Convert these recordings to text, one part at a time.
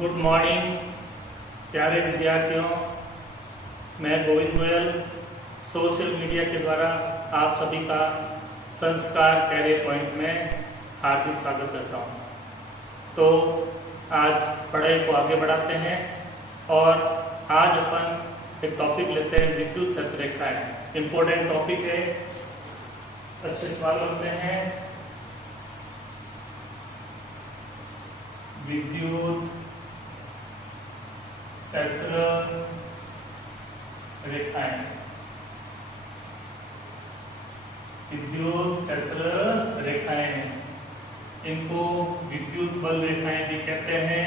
Good morning प्यारे विद्यार्थियों, मैं गोविंद गोयल सोशल मीडिया के द्वारा आप सभी का संस्कार कैरियर पॉइंट में हार्दिक स्वागत करता हूं। तो आज पढ़ाई को आगे बढ़ाते हैं और आज अपन एक टॉपिक लेते हैं विद्युत सतत रेखाएं। इंपॉर्टेंट टॉपिक है, अच्छे सवाल बनते हैं। विद्युत सतत रेखाएं, विद्युत सतत रेखाएं, इनको विद्युत बल रेखाएं भी कहते हैं।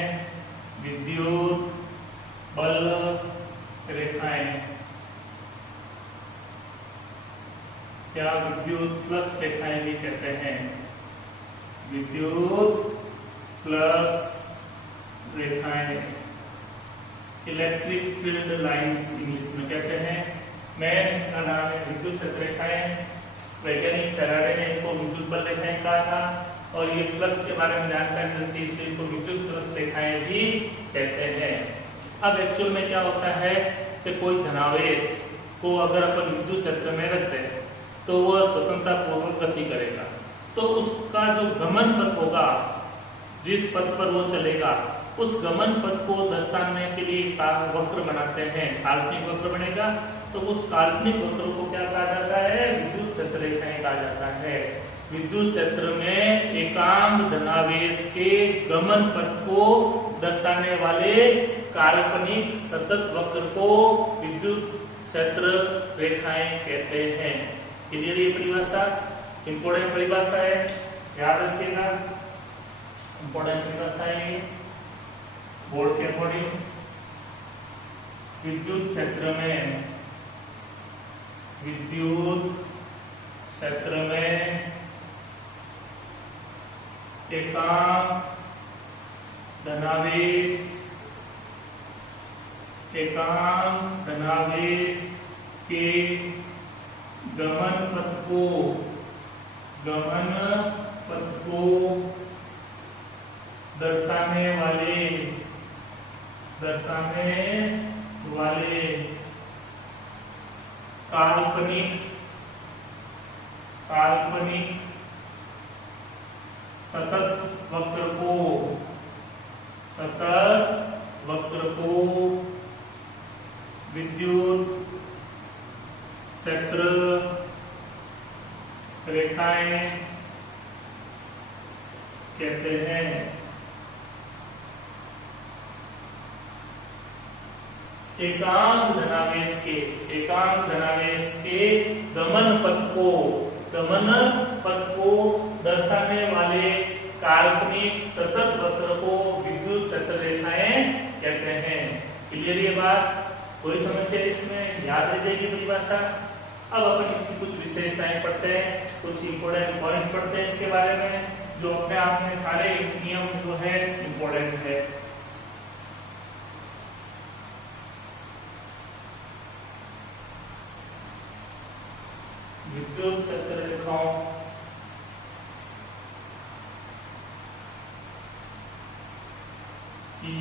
विद्युत बल रेखाएं या विद्युत फ्लक्स रेखाएं भी कहते हैं। विद्युत फ्लक्स रेखाएं, इलेक्ट्रिक फील्ड लाइंस इंग्लिश में कहते हैं। मैन का नाम है विद्युत सतत रेखाएं। वैज्ञानिक फैराडे ने इनको विद्युत बल रेखाएं कहा था और ये फ्लक्स के बारे में जानकारी मिलती है, इसलिए इनको विद्युत फ्लक्स रेखाएं भी कहते हैं। अब एक्चुअल में क्या होता है कि कोई धनावेश को अगर अपन विद्युत क्षेत्र में रखते हैं तो वह स्वतंत्रता पूर्वक गति करेगा, तो उसका जो गमन पथ होगा, जिस पथ पर वो चलेगा, उस गमन पथ को दर्शाने के लिए वक्र बनाते हैं, काल्पनिक वक्र बनेगा। तो उस काल्पनिक वक्र को क्या कहा जाता है? विद्युत सतत रेखाएं कहा जाता है। विद्युत क्षेत्र में एकांक धनावेश के गमन पथ को दर्शाने वाले काल्पनिक सतत वक्र को विद्युत सतत रेखाएं कहते हैं। क्लियर? ये परिभाषा इंपोर्टेंट परिभाषा है, याद रखिएगा। इंपोर्टेंट परिभाषा है बोर्ड के अकॉर्डिंग। विद्युत क्षेत्र में, विद्युत क्षेत्र में एकांक धनावेश, एकांक धनावेश के गमन पथ को, गमन पथ को दर्शाने वाले काल्पनिक सतत वक्र को विद्युत सतत रेखाएं कहते हैं। एकांक धनावेश के गमन पथ को दर्शाने वाले काल्पनिक सतत वक्र को विद्युत सतत रेखाएं कहते हैं। क्लियर ये बात? कोई समस्या इसमें? याद रह जाएगी परिभाषा। अब अपन इसकी कुछ विशेषताएं पढ़ते हैं, कुछ इंपोर्टेंट पॉइंट्स पढ़ते हैं इसके बारे में, जो अपने आप में सारे नियम जो है इंपोर्टेंट है। विद्युत सतत रेखाओं की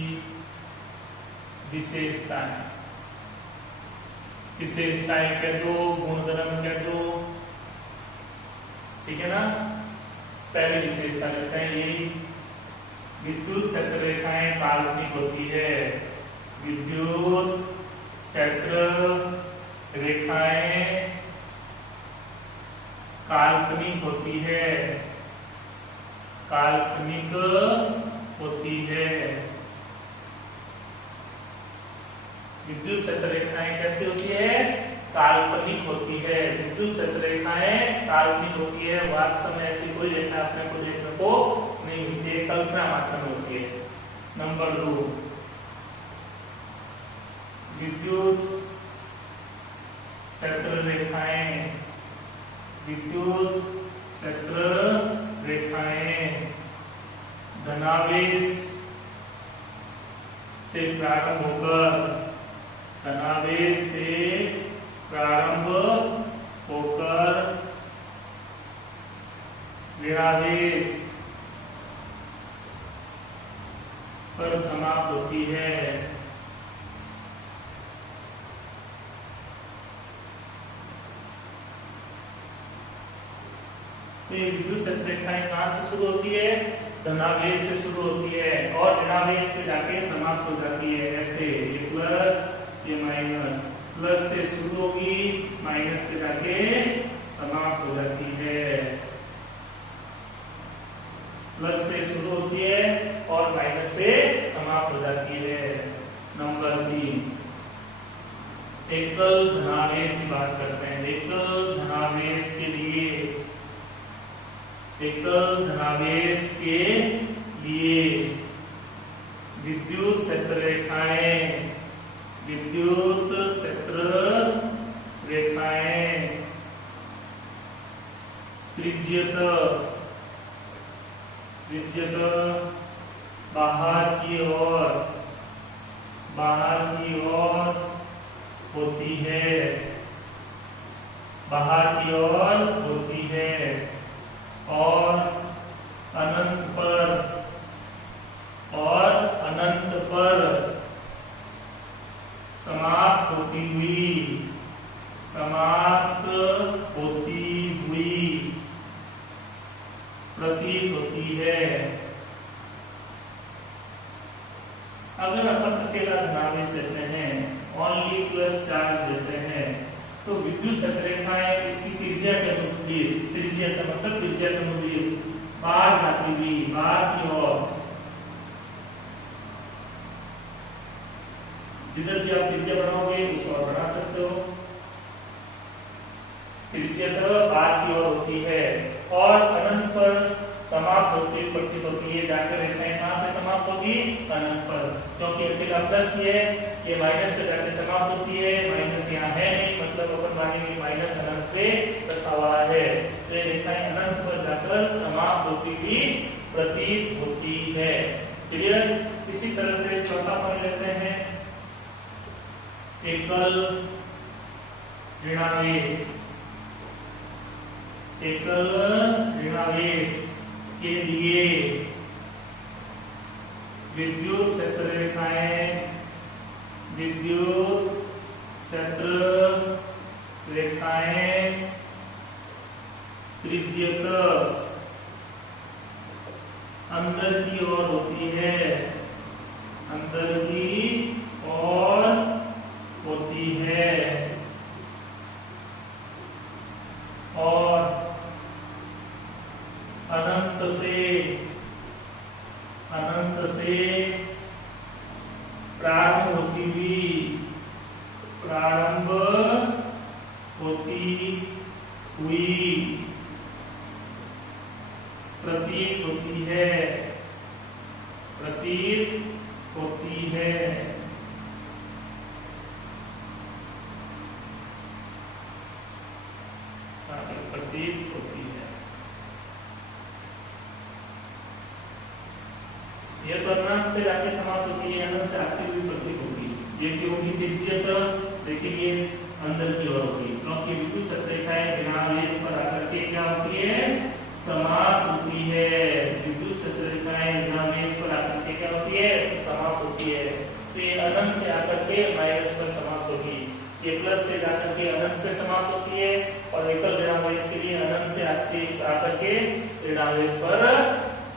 विशेषताएं कह दो, गुणधर्म कह दो, ठीक है ना। पहली विशेषता लेते हैं, ये विद्युत सतत रेखाएं काल्पनिक होती है। विद्युत सतत रेखाएं काल्पनिक होती है, काल्पनिक होती है। विद्युत सतत रेखाएं कैसी होती है? काल्पनिक होती है। विद्युत सतत रेखाएं काल्पनिक होती है, वास्तव में ऐसी कोई रेखा अपने को देखने को नहीं मिलती है, कल्पना मात्र में होती है। नंबर 2, विद्युत सतत रेखाएं, विद्युत सतत रेखाएं धनावेश से प्रारंभ होकर ऋणावेश पर समाप्त होती है। तो ये विद्युत क्षेत्र रेखाएं कहां से शुरू होती है? धनावेश से शुरू होती है और ऋणावेश पे जाके समाप्त हो जाती है। ऐसे ये प्लस ये माइनस, प्लस से शुरू होगी माइनस पे जाके समाप्त हो जाती है। प्लस से शुरू होती है और माइनस पे समाप्त हो जाती है। नंबर 3, एकल धनावेश की बात करते हैं। एकल धनावेश के लिए, एकल धनावेश के लिए विद्युत क्षेत्र रेखाएं, विद्युत क्षेत्र रेखाएं त्रिज्यतः बाहर की ओर होती है, बाहर की ओर होती है और अनंत पर समाप्त होती हुई प्रतीत होती है। अगर अपन अकेला धनावेश देते हैं, ओनली प्लस चार्ज देते हैं, तो विद्युत क्षेत्र रेखाएं इसकी त्रिज्या के अनुदिश, त्रिज्या का मतलब त्रिज्या के अनुदिश बाहर जाती हुई, बाहर की ओर, जिधर भी आप त्रिज्या बढ़ाओगे उस और बढ़ा सकते हो, त्रिज्या बाहर की ओर होती है और अनंत पर समाप्त होती प्रतीत होती है। जाकर रेखाएं कहां पे समाप्त होगी? अनंत पर, क्योंकि अकेला प्लस ये माइनस पे जाकर समाप्त होती है। माइनस यहाँ है नहीं, मतलब अपन मानेंगे माइनस अनंत पे रखा हुआ है। तो ये रेखाएं अनंत पर जाकर समाप्त होती हुई प्रतीत होती है। क्लियर? इसी तरह से चौथा पॉइंट लेते हैं, एकल ऋणावेश। एकल ऋणावेश के लिए विद्युत क्षेत्र रेखाएं, विद्युत क्षेत्र रेखाएं त्रिज्यतः अंदर की ओर होती है, अंदर की ओर होती है और अनंत से प्रारंभ होती हुई प्रतीत होती है, प्रतीत होती है। प्रतीत होती है। ये तो अनंत पे जाके समाप्त होती है, अनंत से आती हुई प्रतीत होती है। ये क्यों की त्रिज्यतः देखिए अंदर की ओर होगी, क्योंकि विद्युत क्षेत्र रेखाएं ऋणावेश पर आकर के क्या होती है? समाप्त होती है। विद्युत क्षेत्र रेखाएं ऋणावेश पर आकर के क्या होती है? समाप्त होती है। तो ये अनंत से आकर के माइनस पर समाप्त होगी, ये प्लस से जाकर के अनंत पे समाप्त होती है और एकल ऋणावेश के लिए अनंत से आकर के ऋणावेश पर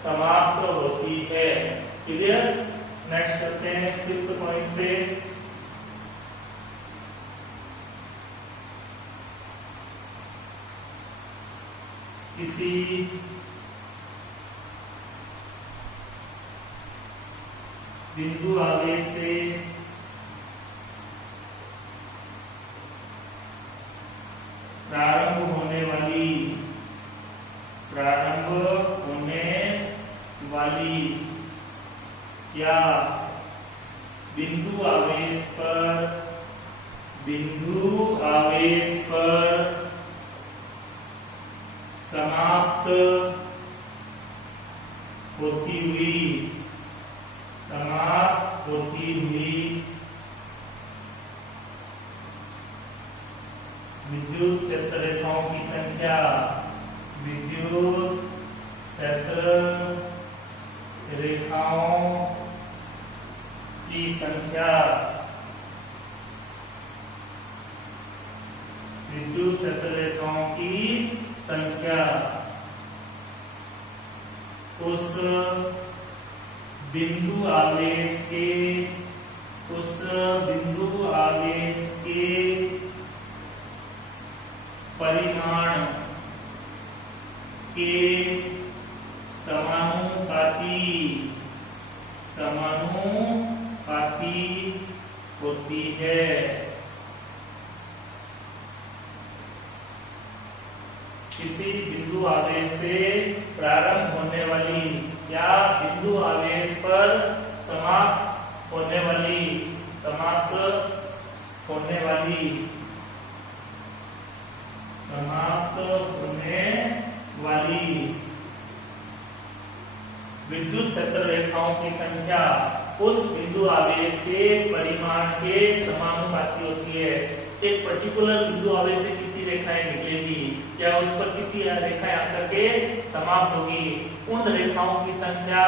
समाप्त होती है। क्लियर? नेक्स्ट करते हैं 5th पॉइंट पे, किसी बिंदु आवेश से प्रारंभ होने वाली या बिंदु आवेश पर समाप्त होती हुई विद्युत क्षेत्र रेखाओं की संख्या, विद्युत क्षेत्र रेखाओं संख्या, विद्युत क्षेत्र रेखाओं की संख्या उस बिंदु आवेश के परिमाण के समानुपाती होती है। किसी बिंदु आवेश से प्रारंभ होने वाली या बिंदु आवेश पर समाप्त होने वाली विद्युत क्षेत्र रेखाओं की संख्या उस बिंदु आवेश के परिमाण के समानुपाती होती है। एक पर्टिकुलर बिंदु आवेश से कितनी रेखाएं निकलेगी या उस पर कितनी रेखाएं आकर के समाप्त होगी, उन रेखाओं की संख्या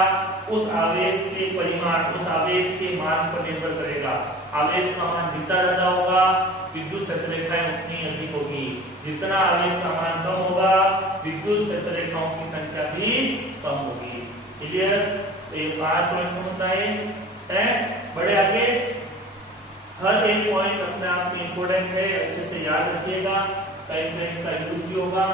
उस आवेश के परिमाण, उस आवेश के मान पर निर्भर करेगा। आवेश का मान जितना ज्यादा होगा विद्युत क्षेत्र रेखाएं उतनी अधिक होगी, जितना आवेश का मान कम होगा विद्युत क्षेत्र रेखाओं की संख्या भी कम होगी। क्लियर? ये 5 पॉइंट समझना है। बड़े आगे हर एक पॉइंट अपने आप में इंपोर्टेंट है, अच्छे से याद रखिएगा, टाइम फ्रेम का यूज भी होगा।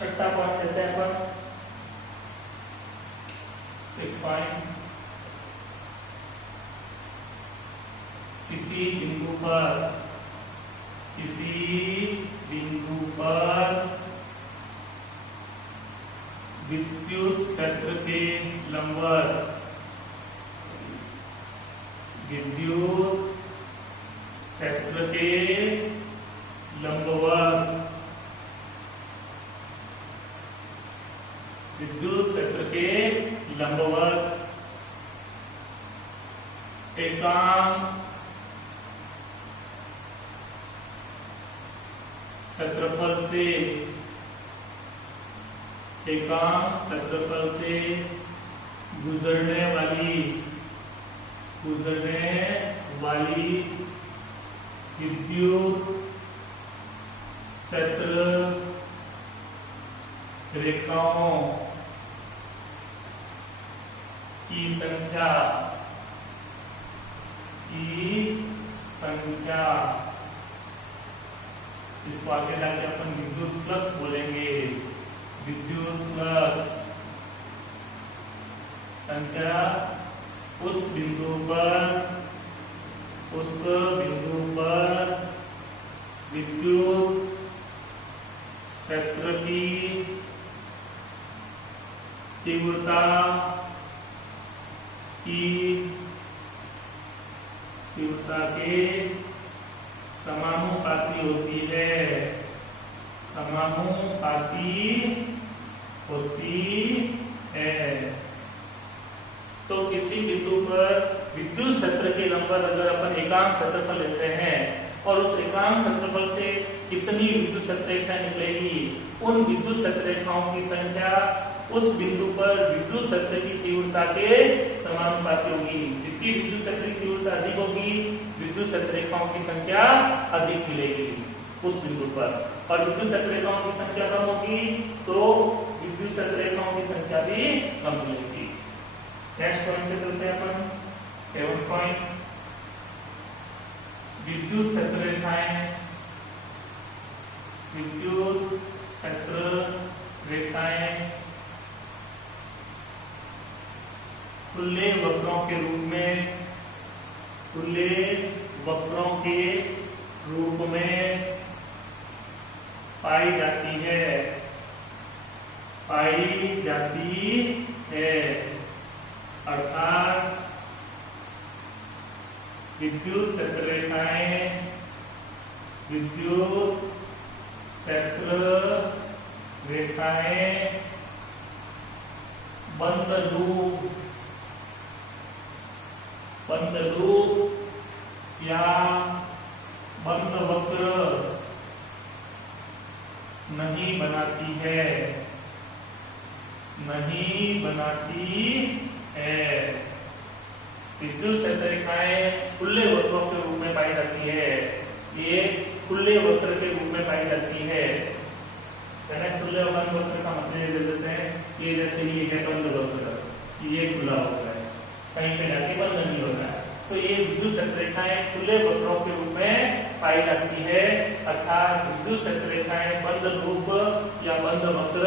छठा पॉइंट लेते हैं अपन 6 पॉइंट। किसी बिंदु पर विद्युत क्षेत्र के लंबवत एकांक क्षेत्रफल से गुजरने वाली विद्युत क्षेत्र रेखाओं की संख्या इसको आगे जाके अपन विद्युत फ्लक्स बोलेंगे। विद्युत फ्लक्स संख्या उस बिंदु पर विद्युत क्षेत्र की तीव्रता के समानुपाती होती है। तो किसी बिंदु पर विद्युत क्षेत्र के लंबवत अगर अपन एकांक क्षेत्रफल लेते हैं और उस एकांक क्षेत्रफल से कितनी विद्युत क्षेत्र रेखाएं निकलेगी, उन विद्युत क्षेत्र रेखाओं की संख्या उस बिंदु पर विद्युत क्षेत्र की तीव्रता के समानुपाती होगी। जितनी विद्युत क्षेत्र की तीव्रता अधिक होगी विद्युत क्षेत्र रेखाओं की संख्या अधिक मिलेगी उस बिंदु पर, और विद्युत क्षेत्र रेखाओं की संख्या कम होगी तो विद्युत क्षेत्र रेखाओं की संख्या भी कम मिलेगी। नेक्स्ट पॉइंट पे चलते हैं अपन 7 पॉइंट। विद्युत क्षेत्र रेखाएं खुले वक्रों के रूप में पाई जाती है। अर्थात विद्युत क्षेत्र रेखाएं विद्युत क्षेत्र रेखाएं बंद लूप या बंद वक्र नहीं बनाती है, विद्युत क्षेत्र रेखाएं खुले वक्रों के रूप में पाई जाती है। ये खुले वक्र के रूप में पाई जाती है। खुले बंद वक्र का मतलब ये देते हैं, ये जैसे ये है बंद वक्र, ये खुला होता है, कहीं पे जाके बंद नहीं होता है। तो ये विद्युत क्षेत्र रेखाएं खुले वक्रों के रूप में पाई जाती है, अर्थात विद्युत क्षेत्र रेखाएं बंद लूप या बंद वक्र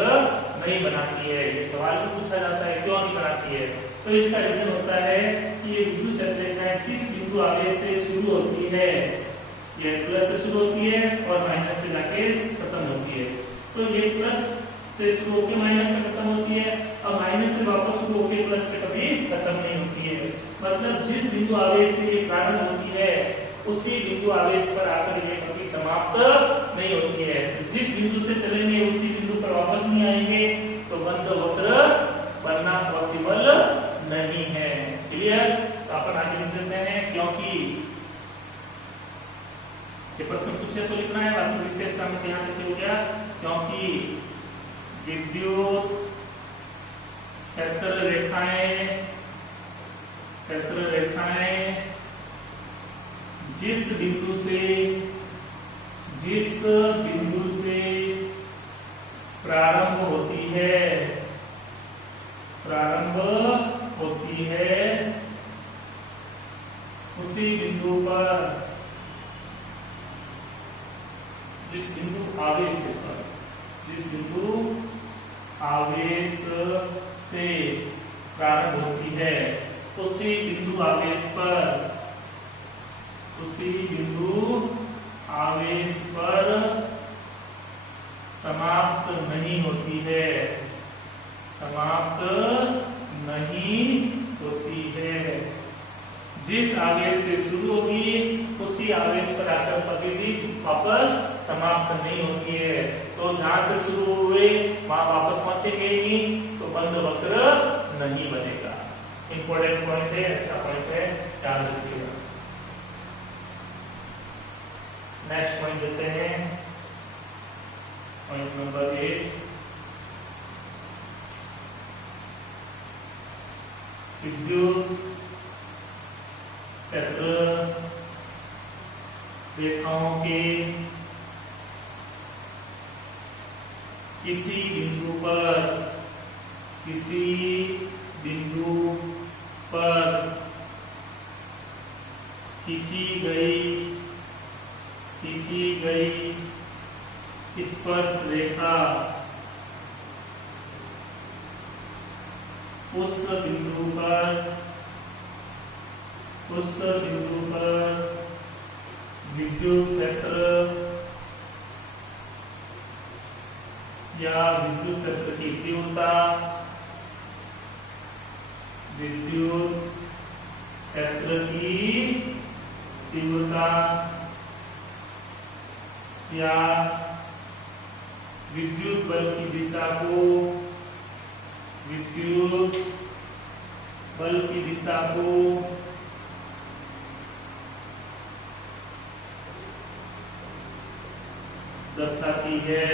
नहीं बनाती है। ये सवाल भी पूछा जाता है, क्यों नहीं बनाती है? तो इसका रीजन होता है कि ये विद्युत क्षेत्र रेखाएं जिस बिंदु आवेश से शुरू होती है, ये प्लस से शुरू होती है और माइनस पे जाके खत्म होती है। तो ये प्लस से शुरू होकर माइनस पे खत्म होती है और माइनस से वापस शुरू होकर प्लस पे कभी खत्म नहीं होती है। मतलब जिस बिंदु आवेश से ये प्रारंभ होती है, उसी बिंदु आवेश पर आकर ये कभी समाप्त नहीं होती है। तो जिस बिंदु से चलेंगे उसी बिंदु पर वापस नहीं आएंगे, तो बंद वक्र बनना पॉसिबल नहीं है। क्लियर? तो अपन आगे लिख देते हैं, क्योंकि ये प्रश्न पूछे तो लिखना है, बाकी विशेष का में ध्यान देते हो क्या? क्योंकि विद्युत क्षेत्र रेखाएं जिस बिंदु से प्रारंभ होती है उसी बिंदु पर जिस बिंदु आवेश से प्रारंभ होती है, उसी बिंदु आवेश पर समाप्त नहीं होती है, जिस आवेश से शुरू होगी उसी आवेश पर आकर कभी भी वापस समाप्त नहीं होती है। तो जहां से शुरू हुए वहां वापस पहुंचेंगे ही, तो बंद वक्र नहीं बनेगा। इंपॉर्टेंट पॉइंट है, अच्छा पॉइंट है, ध्यान रखिएगा। नेक्स्ट पॉइंट देते हैं, पॉइंट नंबर 8। विद्युत क्षेत्र रेखाओं के किसी बिंदु पर खींची गई स्पर्श रेखा उस बिंदु पर विद्युत क्षेत्र या विद्युत क्षेत्र की तीव्रता या विद्युत बल की दिशा को दर्शाती है।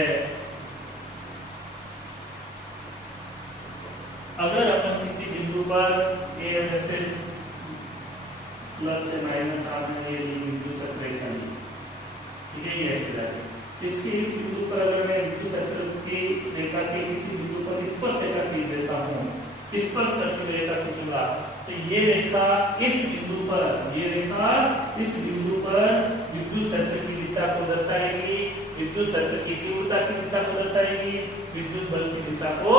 अगर अपन किसी बिंदु पर जैसे प्लस से माइनस आपने ये विद्युत क्षेत्र रेखा ली, ठीक है, ये ऐसे जाए। इसके इस बिंदु पर अगर मैं विद्युत क्षेत्र की रेखा के किसी बिंदु पर स्पर्श रेखा खींच देता हूँ, स्पर्श करके रेखा खींचूंगा, तो ये रेखा इस बिंदु पर विद्युत क्षेत्र की दिशा को दर्शाएगी, विद्युत क्षेत्र की तीव्रता की दिशा को दर्शाएगी, विद्युत बल की दिशा को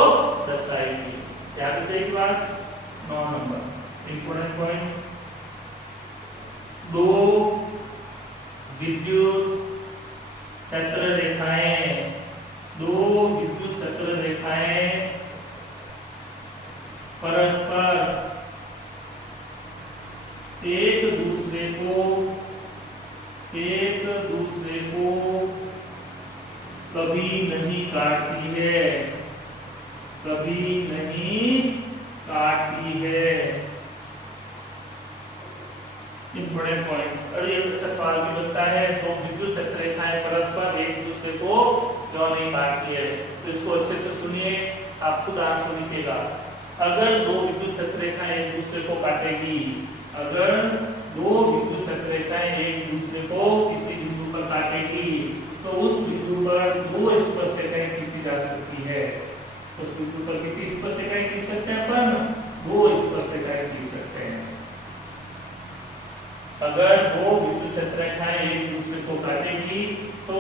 दर्शाएगी। क्या कहते हैं? एक बार 9 नंबर इंपोर्टेंट पॉइंट, दो विद्युत क्षेत्र रेखाएं परस्पर एक दूसरे को काटती है, कभी नहीं काटती है। Important point. और ये अच्छा सवाल भी लगता है, तो विद्युत क्षेत्र रेखाएं परस्पर एक दूसरे को क्यों नहीं काटती है? तो इसको अच्छे से सुनिए, आप खुद आंसर लिखिएगा। अगर दो विद्युत क्षेत्र रेखाएं एक दूसरे को काटेगी, अगर दो विद्युत क्षेत्र रेखाएं एक दूसरे को किसी बिंदु पर काटेगी, तो उस बिंदु पर दो स्पर्शरेखाएं खींची जा सकती है। उस बिंदु पर कितनी स्पर्शरेखाएं खींच सकते हैं अपन? दो स्पर्शरेखाएं खींच सकते हैं। अगर दो विद्युत क्षेत्र रेखाएं एक दूसरे को काटेगी, तो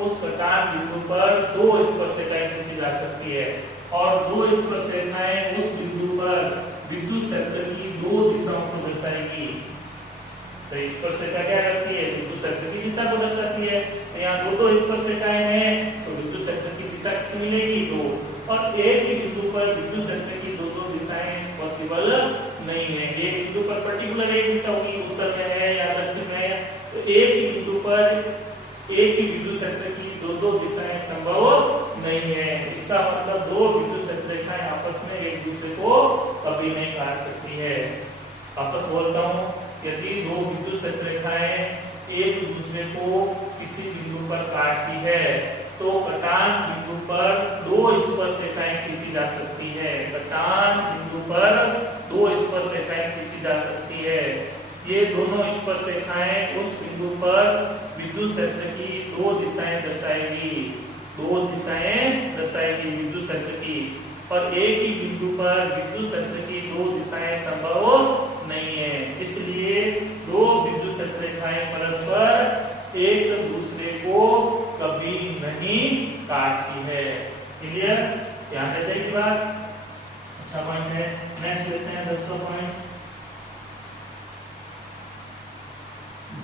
उस कटान बिंदु पर दो स्पर्शरेखाएं खींची जा सकती है, और दो स्पर्शरेखाएं उस बिंदु पर विद्युत क्षेत्र की दो दिशाओं को दर्शाएगी। तो स्पर्शरेखा क्या करती है? विद्युत क्षेत्र की दिशा को दर्शाती है। तो यहाँ दो स्पर्शरेखाएं हैं, तो विद्युत क्षेत्र की दिशा कितनी मिलेगी? दो। और एक ही बिंदु पर विद्युत क्षेत्र की दो दिशाएं पॉसिबल नहीं है। एक बिंदु पर पर्टिकुलर एक दिशा होगी, उत्तर में है या दक्षिण में है, तो एक ही बिंदु पर एक ही विद्युत क्षेत्र की दो दिशाएं संभव नहीं है। इसका मतलब दो विद्युत क्षेत्र रेखाएं आपस में एक दूसरे को कभी नहीं काट सकती है। वापस बोलता हूँ, यदि दो विद्युत क्षेत्र रेखाएं एक दूसरे को किसी बिंदु पर काटती है, तो कटान बिंदु पर दो स्पर्शरेखाएं खींची जा सकती है। कटान बिंदु पर दो स्पर्शरेखाएं खींची जा सकती है। ये दोनों स्पर्शरेखाएं उस बिंदु पर विद्युत क्षेत्र की दो दिशाएं दर्शाएगी, दो दिशाएं दर्शाएगी विद्युत क्षेत्र की। और एक ही बिंदु पर विद्युत क्षेत्र की दो दिशाएं संभव नहीं है, इसलिए दो विद्युत क्षेत्र रेखाएं परस्पर एक दूसरे को कभी नहीं काटती है। क्लियर? ध्यान देते हैं बात। अच्छा पॉइंट है। नेक्स्ट लेते हैं 10वां पॉइंट।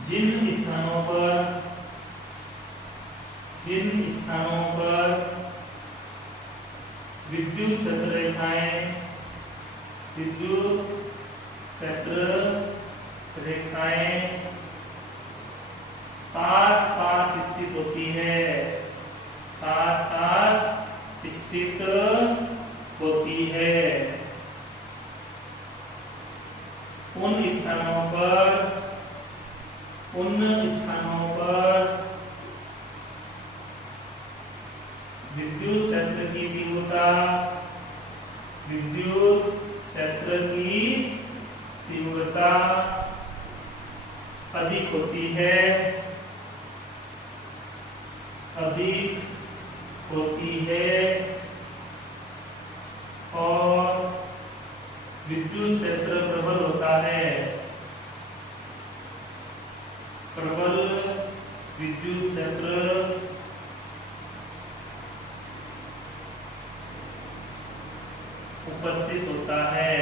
जिन स्थानों पर विद्युत क्षेत्र रेखाएं पास स्थित होती है, पास स्थित होती है, उन स्थानों पर विद्युत क्षेत्र की तीव्रता अधिक होती है और विद्युत क्षेत्र प्रबल होता है। प्रबल विद्युत क्षेत्र उपस्थित होता है।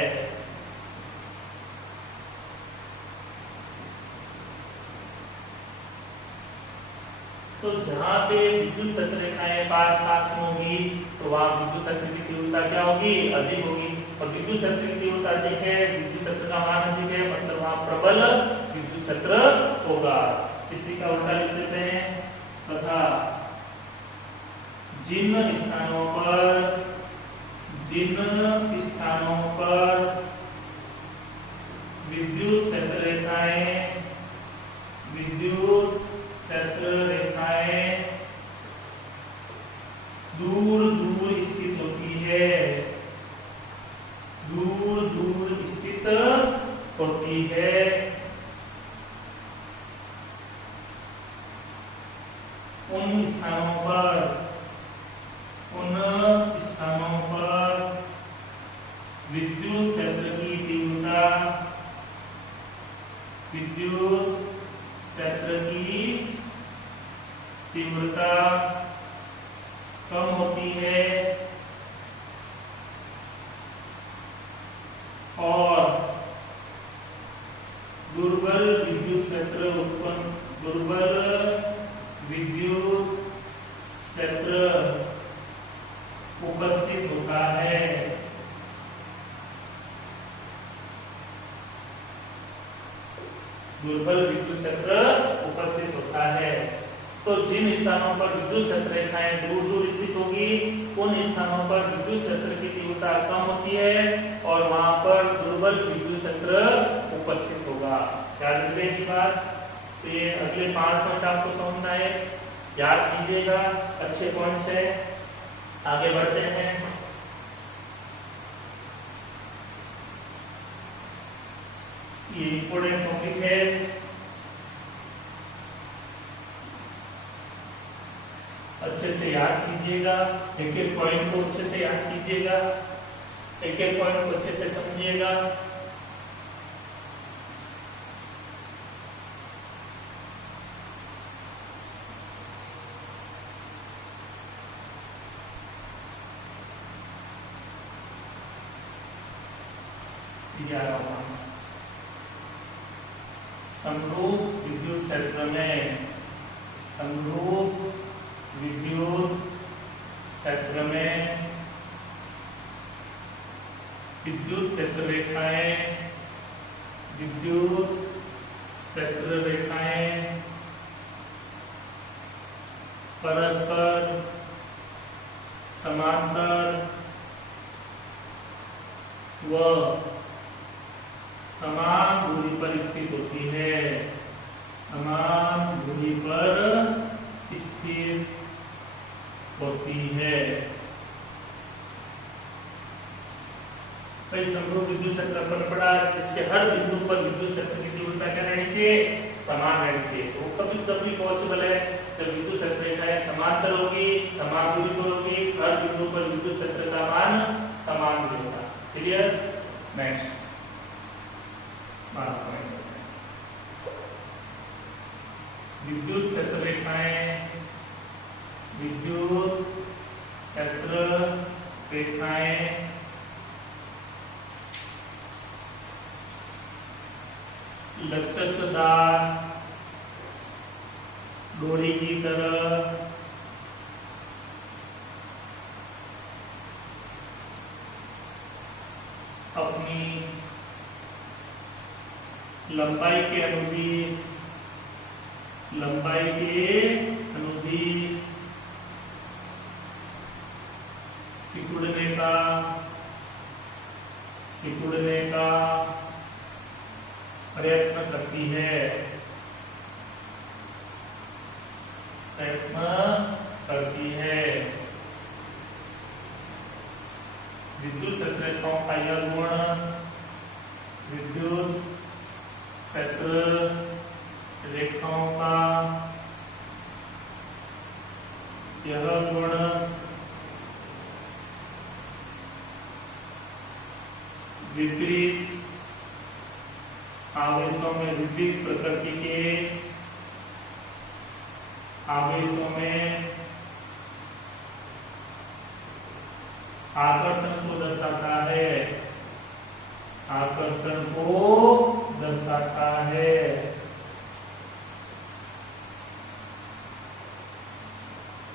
तो जहां पे विद्युत क्षेत्र रेखाएं पास में होगी, तो वहां विद्युत क्षेत्र की तीव्रता क्या होगी? अधिक होगी। और विद्युत क्षेत्र की तीव्रता अधिक है, विद्युत क्षेत्र का मान अधिक है, मतलब वहां प्रबल विद्युत क्षेत्र होगा। इसी का उल्टा लिख देते हैं। तथा जिन स्थानों पर विद्युत क्षेत्र रेखाएं दूर स्थित होती है, उन स्थानों पर विद्युत क्षेत्र की तीव्रता कम होती है और दुर्बल विद्युत क्षेत्र उपस्थित होता है। दुर्बल विद्युत क्षेत्र उपस्थित होता है। तो जिन स्थानों पर विद्युत क्षेत्र रेखाएं दूर दूर स्थित होगी उन स्थानों पर विद्युत क्षेत्र की तीव्रता कम होती है और वहां पर दुर्बल विद्युत क्षेत्र उपस्थित होगा। याद रखिए की बात। तो ये अगले 5 पॉइंट आपको समझना है, याद कीजिएगा, अच्छे पॉइंट्स है। आगे बढ़ते हैं। ये इंपोर्टेंट टॉपिक है। अच्छे से याद कीजिएगा, एक एक पॉइंट को अच्छे से याद कीजिएगा, एक एक पॉइंट को अच्छे से समझिएगा। समरूप विद्युत क्षेत्र में, समरूप विद्युत क्षेत्र में विद्युत क्षेत्र रेखाएं, विद्युत क्षेत्र रेखाएं परस्पर समांतर व समान दूरी पर स्थित होती है, समान दूरी पर स्थित होती है। समरूप विद्युत क्षेत्र पर पड़ा, जिसके हर बिंदु पर विद्युत क्षेत्र की तीव्रता क्या रहनी चाहिए, समान रहनी चाहिए। तो कभी कभी पॉसिबल है जब विद्युत क्षेत्र रेखाएं समांतर होगी, समान दूरी पर होगी, हर बिंदु पर विद्युत क्षेत्र का मान समान भी होगा। क्लियर? नेक्स्ट विद्युत क्षेत्र रेखाएं, विद्युत क्षेत्र रेखाएं लचकदार डोरी की तरह अपनी लंबाई के अनुदिश, लंबाई के अनुदिश सिकुड़ने का प्रयत्न करती है, प्रयत्न करती है। विद्युत क्षेत्र रेखाओं का यह गुण, विद्युत क्षेत्र रेखाओं का यह गुण विपरीत आवेशों में, विपरीत प्रकृति के आवेशों में आकर्षण को दर्शाता है, आकर्षण को दर्शाता है।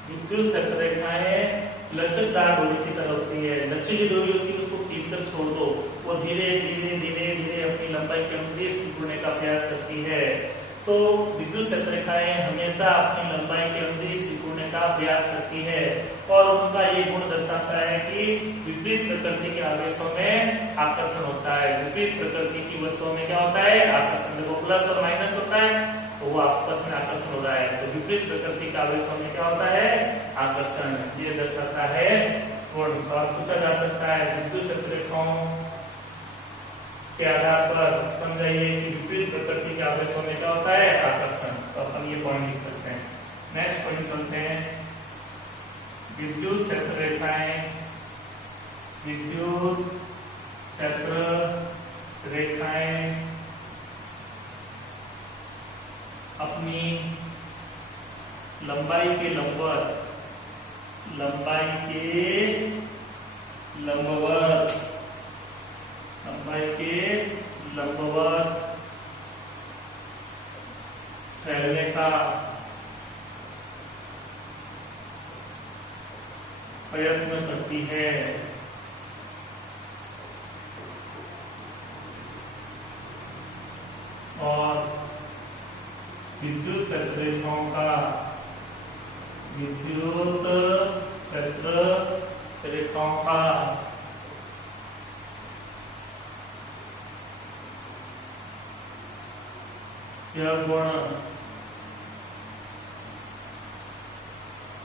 विद्युत क्षेत्र रेखाएं लचकदार डोरी की तरह होती है। लचीली डोरी होती है, उसको खींचकर छोड़ दो, वो धीरे धीरे धीरे धीरे अपनी लंबाई के अनुदेश सिकुड़ने का प्रयास करती है। तो विद्युत क्षेत्र रेखाएं हमेशा अपनी लंबाई के अनुदेश सिकुड़ने का प्रयास करती है और उनका ये गुण दर्शाता है कि विपरीत प्रकृति के आवेशों में आकर्षण होता है। विपरीत प्रकृति की वस्तुओं में क्या होता है, आकर्षण। देखो प्लस और माइनस होता है तो वो आपस में आकर्षण हो रहा है। तो विपरीत प्रकृति के आवेशों में क्या होता है, आकर्षण। ये दर्शाता है गुण। सवाल पूछा जा सकता है विद्युत क्षेत्र रेखाओं के आधार पर समझाइए कि विपरीत प्रकृति के आवेशों में क्या होता है, आकर्षण। तो अपन ये पॉइंट लिख सकते हैं। नेक्स्ट पॉइंट चलते हैं। विद्युत क्षेत्र रेखाएं, विद्युत क्षेत्र रेखाएं अपनी लंबाई के लंबवत, लंबाई के लंबवत, लंबाई के लंबवत फैलने का प्रयत्न करती है। और विद्युत क्षेत्र रेखाओं का विद्युत क्षेत्र रेखाओं का यह गुण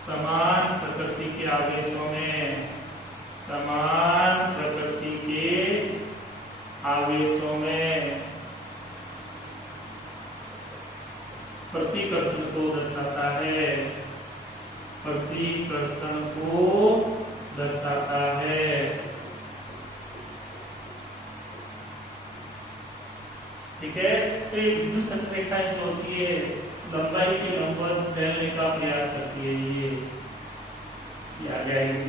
समान प्रकृति के आवेशों में प्रतिकर्षण को दर्शाता है, प्रतिकर्षण को दर्शाता है। ठीक है, तो ये विद्युत क्षेत्र रेखाएं जो होती है लंबाई के लंबवत फैलने का प्रयास करती है।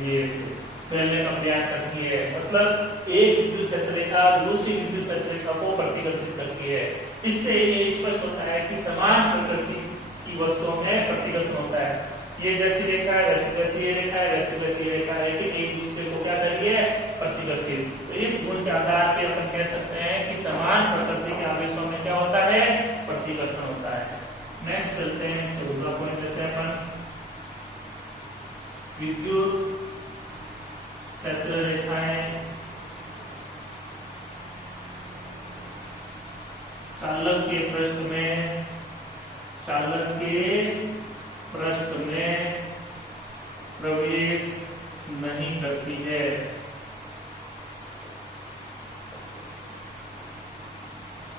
ये फैलने का प्रयास करती है, मतलब एक विद्युत क्षेत्र रेखा दूसरी विद्युत क्षेत्र रेखा को प्रतिकर्षित करती है। इससे ये स्पष्ट होता है कि समान प्रकृति की वस्तुओं में प्रतिकर्षण होता है। ये जैसी रेखा है वैसी ये रेखा है, वैसी वैसी रेखा है, लेकिन एक दूसरे को क्या कर रही है, प्रतिकर्षित। तो इस गुण के आधार पे अपन कह सकते हैं कि समान प्रकृति के आवेशों में क्या होता है, प्रतिकर्षण होता है। नेक्स्ट चलते हैं, 14वां पॉइंट लेते हैं अपन, विद्युत क्षेत्र रेखाएं चालक के पृष्ठ में प्रवेश नहीं करती है।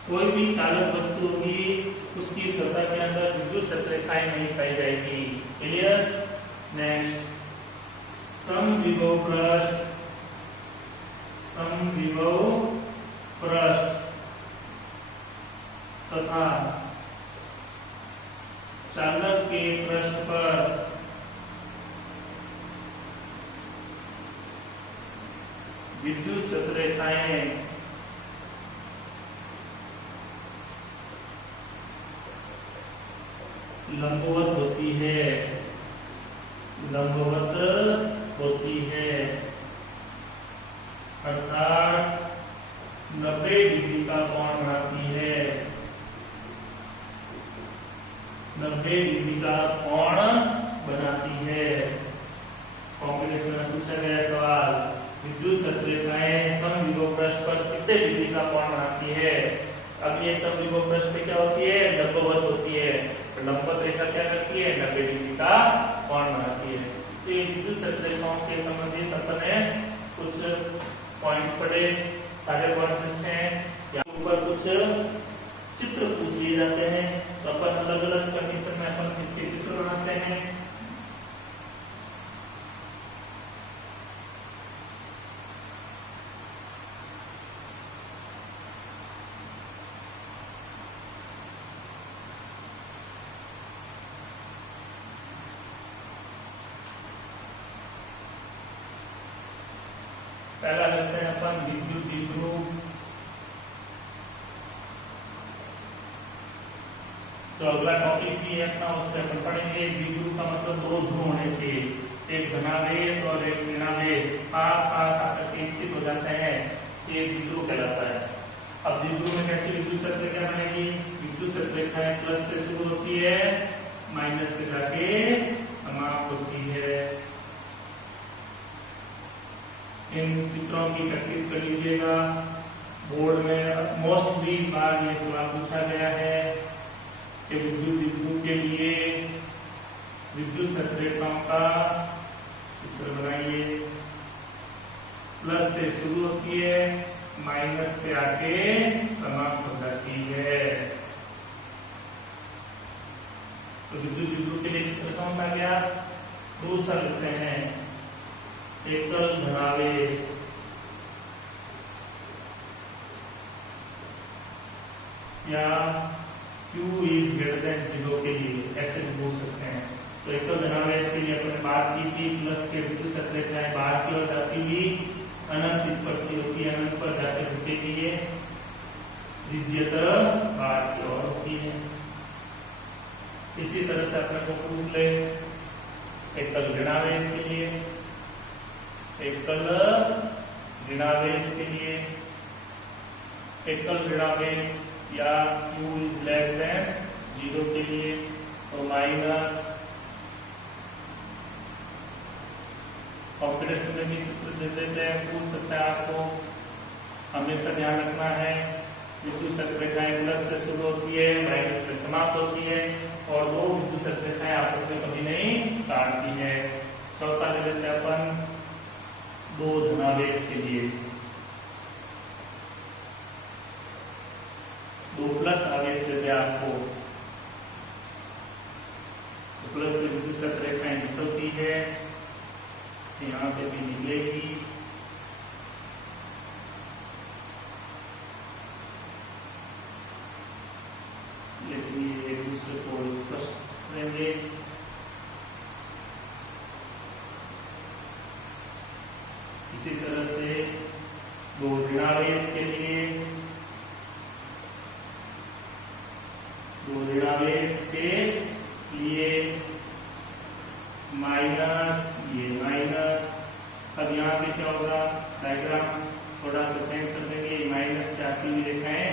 कोई भी चालक वस्तु होगी उसकी सतह के अंदर विद्युत क्षेत्र रेखाएं नहीं पाई जाएगी। क्लियर? नेक्स्ट, समविभव पृष्ठ तथा चालक के पृष्ठ पर विद्युत क्षेत्र रेखाएं लंबवत होती है, अर्थात 90 डिग्री का कोण बनाती है। 90 डिग्री का कोण बनाती है। कॉम्बिनेशन में पूछा गया सवाल, विद्युत क्षेत्र रेखाएं समविभव पृष्ठ पर कितने डिग्री का कोण बनाती है। अब ये समविभव पृष्ठ पे क्या होती है, लंबवत होती है। लंबवत रेखा क्या करती है, 90 डिग्री का कोण बनाती है। तो ये विद्युत क्षेत्र रेखाओं के संबंधित अपन ने कुछ पॉइंट्स पढ़े, सारे पॉइंट्स अच्छे हैं। यहाँ ऊपर कुछ चित्र पूछ दिए जाते हैं, तो अपन अलग अलग कंडीशन में अपन इसके चित्र बनाते हैं। पहला लेते हैं अपन विद्युत द्विध्रुव। तो अगला टॉपिक भी है अपना, उस पर अपन पढ़ेंगे। द्विध्रुव का मतलब दो ध्रुव होने चाहिए, एक धनावेश और एक ऋणावेश पास पास आकर के स्थित हो जाते हैं, ये द्विध्रुव कहलाता है। अब द्विध्रुव में कैसी विद्युत क्षेत्र रेखा बनेगी, विद्युत क्षेत्र रेखाएं प्लस से शुरू होती है, माइनस पे जाके समाप्त होती है। इन चित्रों की प्रैक्टिस कर लीजिएगा, बोर्ड में मोस्टली बार ये सवाल पूछा गया है कि विद्युत द्विध्रुव के लिए विद्युत क्षेत्र रेखाओं का चित्र बनाइए। प्लस से शुरू होती है, माइनस पे आके समाप्त हो जाती है। तो विद्युत द्विध्रुव के लिए चित्र समझ आ गया। दूसरा लिखते हैं एकल धनावेश या Q इज ग्रेटर देन 0 के लिए ऐसे भी बोल सकते हैं। तो एकल धनावेश के लिए अपने बात की थी, प्लस के विद्युत क्षेत्र रेखाएं बाहर की ओर जाती हुई अनंत स्पर्शी होती है, अनंत पर जाकर रुकेगी, ये त्रिज्यता बाहर की ओर होती है। इसी तरह से अपने को प्रूफ ले एकल ऋणावेश के लिए, एकल ऋणावेश के लिए, एकल ऋणावेश या Q इज लेस देन 0 के लिए, तो माइनस कॉन्फिडेंस में भी चित्र दे देते हैं, पूछ सकता है आपको। हमेशा ध्यान रखना है विद्युत सतत रेखाएं प्लस से शुरू होती है, माइनस से समाप्त होती है, और दो विद्युत सतत रेखाएं आपस में कभी नहीं काटती है। चौथा ले लेते हैं अपन दो धनावेश के लिए, दो प्लस आवेश देते हैं आपको, तो प्लस से विद्युत सतत रेखाएं निकलती है, यहाँ पे भी निकलेगी, लेकिन ये एक दूसरे को स्पष्ट रहेंगे। इसी तरह से दो ऋणावेश के लिए, दो ऋणावेश के लिए माइनस, ये माइनस। अब यहाँ पे क्या होगा, डायग्राम थोड़ा सा चेंज कर देंगे, माइनस से आती हुई रेखाएं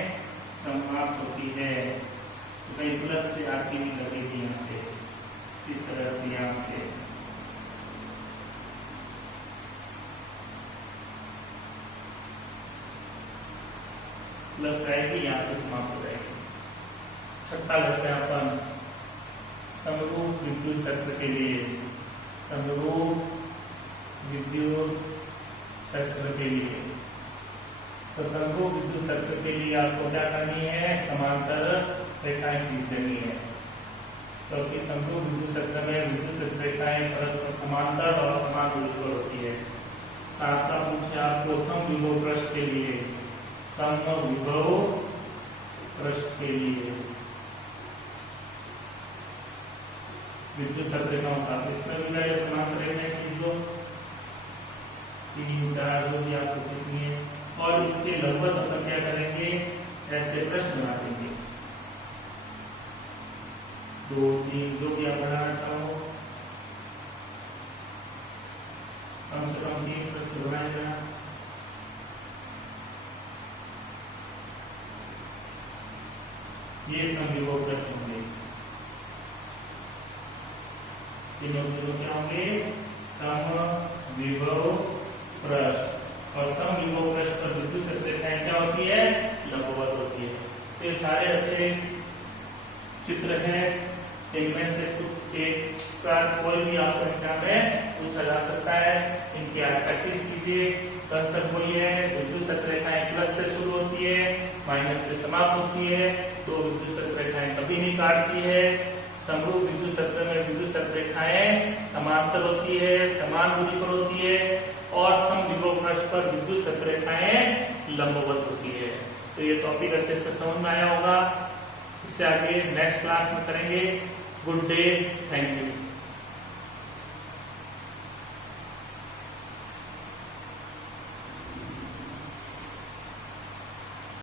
समाप्त होती है, तो कहीं प्लस से आती हुई लगेगी यहाँ पे, इसी तरह से यहाँ पे प्लस आएगी, यहाँ पे समाप्त हो जाएगी। छठा लेते हैं अपन समरूप विद्युत चक्र के लिए, समरूप विद्युत चक्र के लिए। तो समरूप विद्युत चक्र के लिए आपको क्या करनी है, समांतर रेखाएं खींच देनी है, क्योंकि समरूप विद्युत चक्र में विद्युत रेखाएं परस्पर समांतर और समान दूरी पर होती है। सातवां पूछे आपको समविभव पृष्ठ के लिए, समविभव पृष्ठ के लिए विद्युत सतत रेखाओं का, इसमें भी क्या समांतर रेखाएं खींच दो, 3 4 जो भी आपको खींचनी है, और इसके लगभग अपन क्या करेंगे, ऐसे प्रश्न बना देंगे, 2 3 जो भी आप बनाना चाहो, कम से कम 3 प्रश्न बनाए जाना। ये समविभव प्रश्न होंगे, तीनों क्या होंगे, समविभव पृष्ठ, और समविभव पृष्ठ पर विद्युत सतत रेखाएं क्या होती है, लंबवत होती है। तो ये सारे अच्छे चित्र हैं, इनमें से कुछ एक का कोई भी आपको एग्जाम में पूछा जा सकता है, इनकी आप प्रैक्टिस कीजिए। कंसेप्ट वही है, विद्युत सतत रेखाएं प्लस से शुरू होती है, माइनस से समाप्त होती है, तो विद्युत सतत रेखाएं कभी नहीं काटती है। समरूप विद्युत चक्र में विद्युत सतत रेखाएं समांतर होती है, समान दूरी पर होती है, और समविभव पृष्ठ पर विद्युत सतत रेखाएं लंबवत होती है। तो ये टॉपिक अच्छे से समझ में आया होगा, इससे आगे नेक्स्ट क्लास में करेंगे। Good day, thank you.